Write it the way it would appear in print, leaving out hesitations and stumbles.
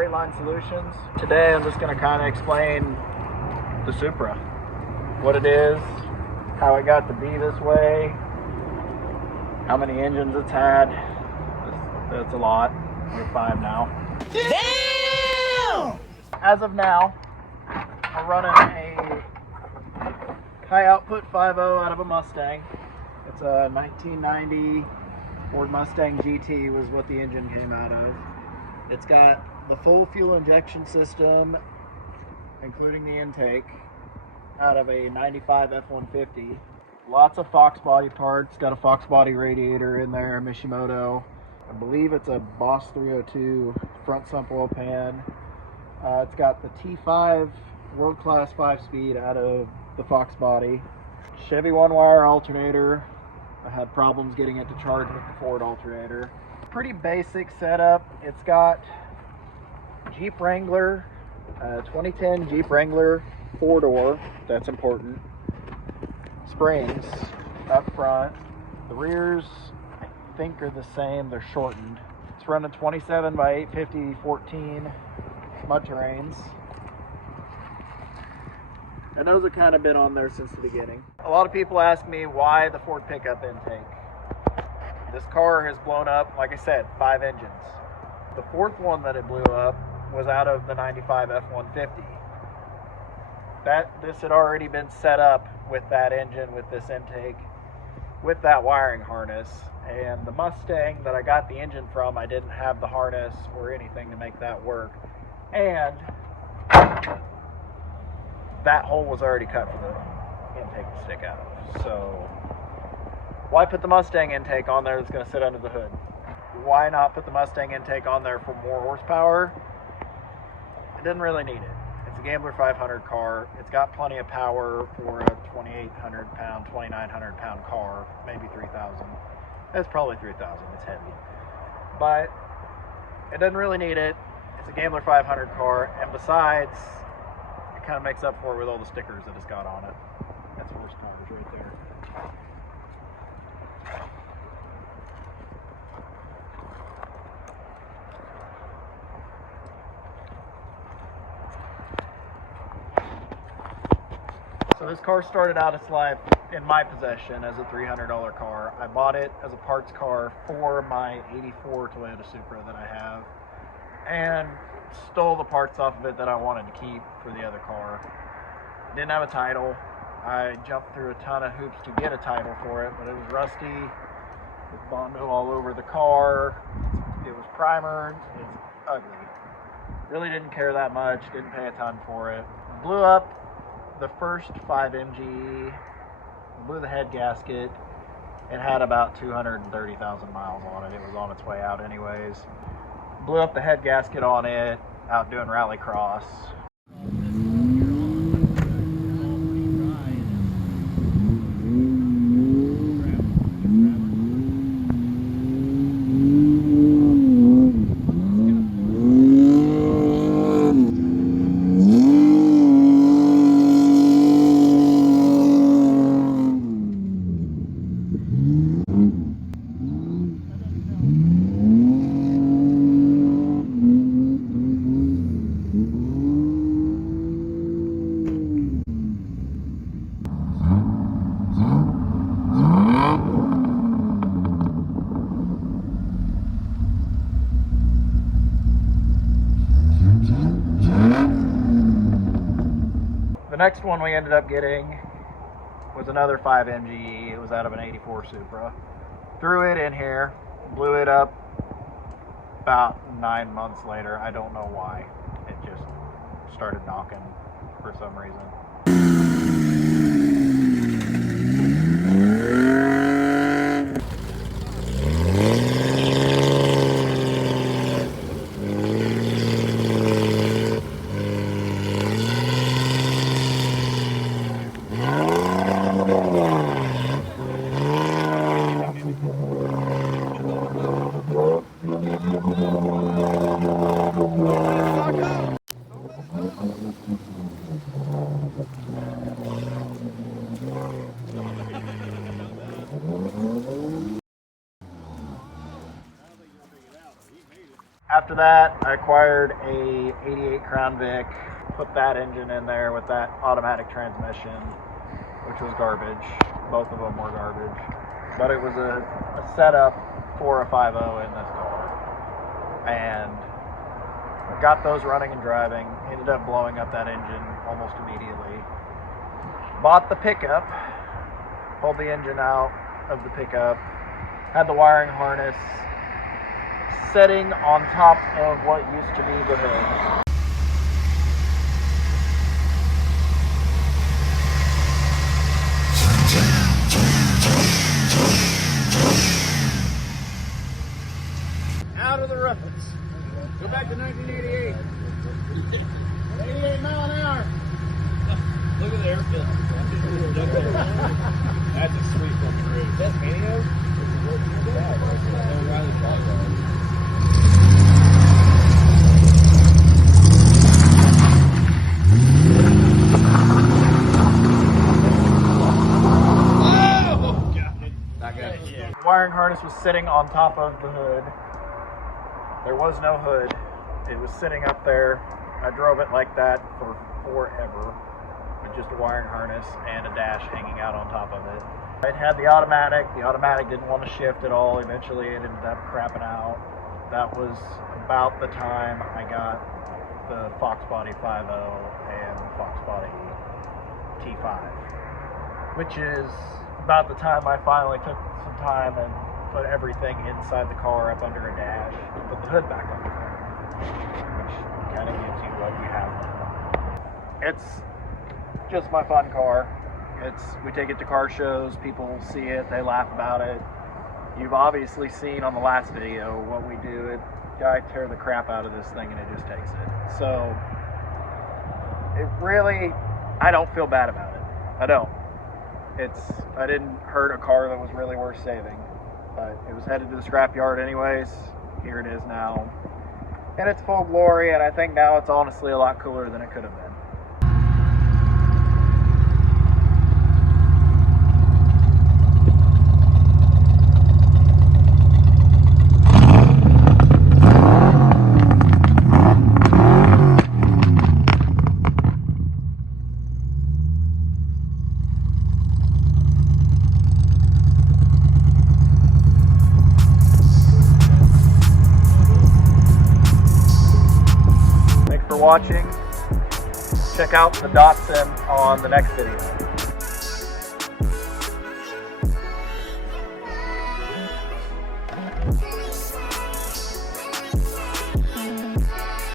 Straight Line Solutions. Today I'm just going to kind of explain the Supra, what it is, how it got to be this way, how many engines it's had. That's a lot. We're 5 now. Damn! As of now, I'm running a high output 5.0 out of a Mustang. It's a 1990 Ford Mustang GT was what the engine came out of. It's got the full fuel injection system, including the intake, out of a 95 F-150. Lots of Fox Body parts. Got a Fox Body radiator in there, Mishimoto. I believe it's a Boss 302 front sump oil pan. It's got the T5 world-class 5-speed out of the Fox Body. Chevy one-wire alternator. I had problems getting it to charge with the Ford alternator. Pretty basic setup. It's got Jeep Wrangler, 2010 Jeep Wrangler 4-door. That's important. Springs up front. The rears, I think, are the same. They're shortened. It's running 27 by 850 14 mud terrains. And those have kind of been on there since the beginning. A lot of people ask me why the Ford pickup intake. This car has blown up, like I said, 5 engines. The 4th one that it blew up was out of the 95 F-150. This had already been set up with that engine, with this intake, with that wiring harness. And the Mustang that I got the engine from, I didn't have the harness or anything to make that work. And that hole was already cut for the intake to stick out of. So why put the Mustang intake on there that's going to sit under the hood? Why not put the Mustang intake on there for more horsepower? It didn't really need it. It's a Gambler 500 car. It's got plenty of power for a 2,800 pound, 2,900 pound car, maybe 3,000. That's probably 3,000. It's heavy. But it doesn't really need it. It's a Gambler 500 car, and besides, it kind of makes up for it with all the stickers that it's got on it. That's horsepower right there. So this car started out its life in my possession as a $300 car. I bought it as a parts car for my 84 Toyota Supra that I have, and stole the parts off of it that I wanted to keep for the other car. Didn't have a title. I jumped through a ton of hoops to get a title for it, but it was rusty. With Bondo all over the car. It was primered. It's ugly. Really didn't care that much. Didn't pay a ton for it. Blew up the first 5 MGE. Blew the head gasket. It had about 230,000 miles on it. It was on its way out anyways. Blew up the head gasket on it, out doing rallycross. The next one we ended up getting was another 5 MGE. It was out of an 84 Supra. Threw it in here, blew it up about 9 months later. I don't know why. It just started knocking for some reason. After that, I acquired a 88 Crown Vic, put that engine in there with that automatic transmission, which was garbage. Both of them were garbage. But it was a setup for a 5.0 in this car. And got those running and driving. Ended up blowing up that engine almost immediately. Bought the pickup, pulled the engine out of the pickup, had the wiring harness setting on top of what used to be the hood. Out of the reference. Go back to 1988. 88 mile an hour. Look at the air filter. That's a sweet fucking rig. That's video? The wiring harness was sitting on top of the hood. There was no hood. It was sitting up there. I drove it like that for forever, with just a wiring harness and a dash hanging out on top of it. It had the automatic. The automatic didn't want to shift at all. Eventually it ended up crapping out. That was about the time I got the Fox Body 5.0 and Fox Body T5, which is about the time I finally took some time and put everything inside the car up under a dash and put the hood back on the car, which kind of gives you what you have now. It's just my fun car. We take it to car shows, people see it, they laugh about it. You've obviously seen on the last video what we do. Guy tear the crap out of this thing and it just takes it. So it really, I don't feel bad about it. I don't. I didn't hurt a car that was really worth saving, but it was headed to the scrapyard anyways. Here it is now, and it's full glory, and I think now it's honestly a lot cooler than it could have been. Watching. Check out the Datsun on the next video.